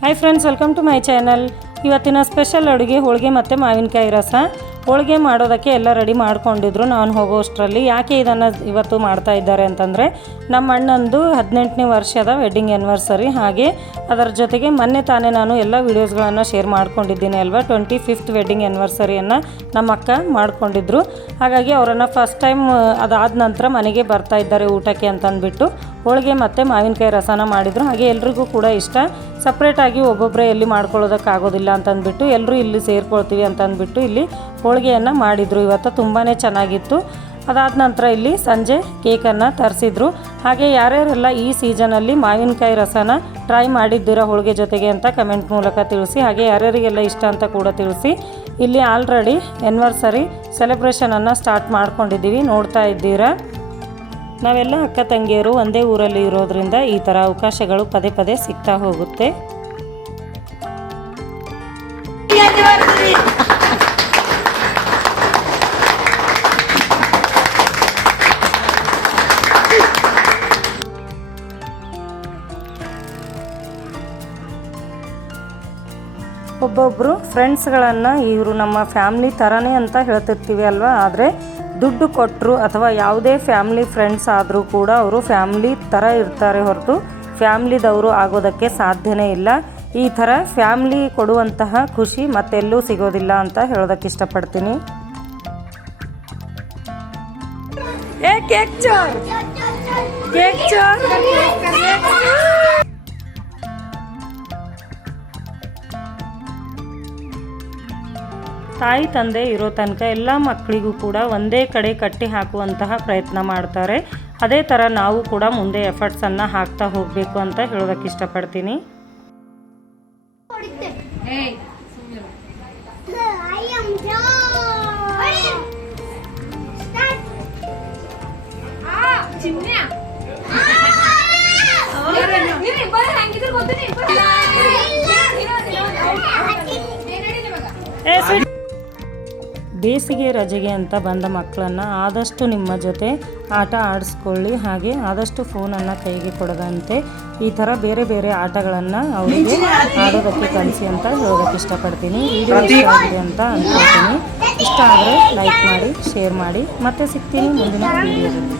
Hi friends, welcome to my channel. ಇವತ್ತಿನ special ಅಡುಗೆ ಹೋಳಿಗೆ ಮತ್ತು ಮಾವಿನಕಾಯಿ ರಸ. ಹೋಳಿಗೆ ಮಾಡೋದಕ್ಕೆ ಎಲ್ಲ ರೆಡಿ ಮಾಡ್ಕೊಂಡಿದ್ರು ನಾನು ಹೋಗೋಷ್ಟರಲ್ಲಿ. ಯಾಕೆ ಇದನ್ನು ಇವತ್ತು ಮಾಡ್ತಾ ಇದ್ದಾರೆ ಅಂತಂದರೆ, ನಮ್ಮ ಅಣ್ಣಂದು 18ನೇ ವರ್ಷದ ವೆಡ್ಡಿಂಗ್ ಆ್ಯನಿವರ್ಸರಿ. ಹಾಗೆ ಅದರ ಜೊತೆಗೆ ಮೊನ್ನೆ ತಾನೇ ನಾನು ಎಲ್ಲ ವೀಡಿಯೋಸ್ಗಳನ್ನು ಶೇರ್ ಮಾಡ್ಕೊಂಡಿದ್ದೀನಿ ಅಲ್ವಾ. 25th ವೆಡ್ಡಿಂಗ್ ಆ್ಯನಿವರ್ಸರಿಯನ್ನು ನಮ್ಮ ಅಕ್ಕ ಮಾಡ್ಕೊಂಡಿದ್ರು. ಹಾಗಾಗಿ ಅವರನ್ನು ಫಸ್ಟ್ ಟೈಮ್ ಅದಾದ ನಂತರ ಮನೆಗೆ ಬರ್ತಾ ಇದ್ದಾರೆ ಊಟಕ್ಕೆ ಅಂತಂದ್ಬಿಟ್ಟು ಹೋಳಿಗೆ ಮತ್ತು ಮಾವಿನಕಾಯಿ ರಸನ ಮಾಡಿದರು. ಹಾಗೆ ಎಲ್ರಿಗೂ ಕೂಡ ಇಷ್ಟ. ಸಪ್ರೇಟಾಗಿ ಒಬ್ಬೊಬ್ಬರೇ ಎಲ್ಲಿ ಮಾಡ್ಕೊಳ್ಳೋದಕ್ಕಾಗೋದಿಲ್ಲ ಅಂತಂದ್ಬಿಟ್ಟು ಎಲ್ಲರೂ ಇಲ್ಲಿ ಸೇರ್ಕೊಳ್ತೀವಿ ಅಂತಂದ್ಬಿಟ್ಟು ಇಲ್ಲಿ ಹೋಳಿಗೆಯನ್ನು ಮಾಡಿದರು. ಇವತ್ತು ತುಂಬಾ ಚೆನ್ನಾಗಿತ್ತು. ಅದಾದ ನಂತರ ಇಲ್ಲಿ ಸಂಜೆ ಕೇಕನ್ನು ತರಿಸಿದ್ರು. ಹಾಗೆ ಯಾರ್ಯಾರೆಲ್ಲ ಈ ಸೀಸನಲ್ಲಿ ಮಾವಿನಕಾಯಿ ರಸನ ಟ್ರೈ ಮಾಡಿದ್ದೀರಾ ಹೋಳಿಗೆ ಜೊತೆಗೆ ಅಂತ ಕಮೆಂಟ್ ಮೂಲಕ ತಿಳಿಸಿ. ಹಾಗೆ ಯಾರ್ಯಾರಿಗೆಲ್ಲ ಇಷ್ಟ ಅಂತ ಕೂಡ ತಿಳಿಸಿ. ಇಲ್ಲಿ ಆಲ್ರೆಡಿ ಆ್ಯನಿವರ್ಸರಿ ಸೆಲೆಬ್ರೇಷನನ್ನು ಸ್ಟಾರ್ಟ್ ಮಾಡ್ಕೊಂಡಿದ್ದೀವಿ, ನೋಡ್ತಾ ಇದ್ದೀರಾ. ನಾವೆಲ್ಲ ಅಕ್ಕ ತಂಗಿಯರು ಒಂದೇ ಊರಲ್ಲಿ ಇರೋದ್ರಿಂದ ಈ ಥರ ಅವಕಾಶಗಳು ಪದೇ ಪದೇ ಸಿಗ್ತಾ ಹೋಗುತ್ತೆ. ಒಬ್ಬೊಬ್ಬರು ಫ್ರೆಂಡ್ಸ್ಗಳನ್ನು ಇವರು ನಮ್ಮ ಫ್ಯಾಮ್ಲಿ ಥರನೇ ಅಂತ ಹೇಳ್ತಿರ್ತೀವಿ ಅಲ್ವಾ. ಆದರೆ ದುಡ್ಡು ಕೊಟ್ಟರು ಅಥವಾ ಯಾವುದೇ ಫ್ಯಾಮ್ಲಿ ಫ್ರೆಂಡ್ಸ್ ಆದರೂ ಕೂಡ ಅವರು ಫ್ಯಾಮ್ಲಿ ಥರ ಇರ್ತಾರೆ ಹೊರತು ಫ್ಯಾಮ್ಲಿದವರು ಆಗೋದಕ್ಕೆ ಸಾಧ್ಯನೇ ಇಲ್ಲ. ಈ ಥರ ಫ್ಯಾಮ್ಲಿ ಕೊಡುವಂತಹ ಖುಷಿ ಮತ್ತೆಲ್ಲೂ ಸಿಗೋದಿಲ್ಲ ಅಂತ ಹೇಳೋದಕ್ಕೆ ಇಷ್ಟಪಡ್ತೀನಿ. ತಾಯಿ ತಂದೆ ಇರೋ ತನಕ ಎಲ್ಲ ಮಕ್ಕಳಿಗೂ ಕೂಡ ಒಂದೇ ಕಡೆ ಕಟ್ಟಿ ಹಾಕುವಂತಹ ಪ್ರಯತ್ನ ಮಾಡ್ತಾರೆ. ಅದೇ ಥರ ನಾವು ಕೂಡ ಮುಂದೆ ಎಫರ್ಟ್ಸನ್ನು ಹಾಕ್ತಾ ಹೋಗಬೇಕು ಅಂತ ಹೇಳೋದಕ್ಕೆ ಇಷ್ಟಪಡ್ತೀನಿ. ಬೇಸಿಗೆ ರಜೆಗೆ ಅಂತ ಬಂದ ಮಕ್ಕಳನ್ನು ಆದಷ್ಟು ನಿಮ್ಮ ಜೊತೆ ಆಟ ಆಡಿಸ್ಕೊಳ್ಳಿ. ಹಾಗೆ ಆದಷ್ಟು ಫೋನನ್ನು ಕೈಗೆ ಕೊಡದಂತೆ ಈ ಥರ ಬೇರೆ ಬೇರೆ ಆಟಗಳನ್ನು ಅವರಿಗೆ ಆಡೋದಕ್ಕೆ ಕಲಿಸಿ ಅಂತ ಹೇಳೋದಕ್ಕೆ ಇಷ್ಟಪಡ್ತೀನಿ. ವಿಡಿಯೋ ಇಷ್ಟ ಆಗಿದೆ ಅಂತ ಅಂದ್ಕೊಳ್ತೀನಿ. ಇಷ್ಟ ಆದರೆ ಲೈಕ್ ಮಾಡಿ, ಶೇರ್ ಮಾಡಿ. ಮತ್ತೆ ಸಿಗ್ತೀನಿ ಮುಂದಿನ ವಿಡಿಯೋದಲ್ಲಿ.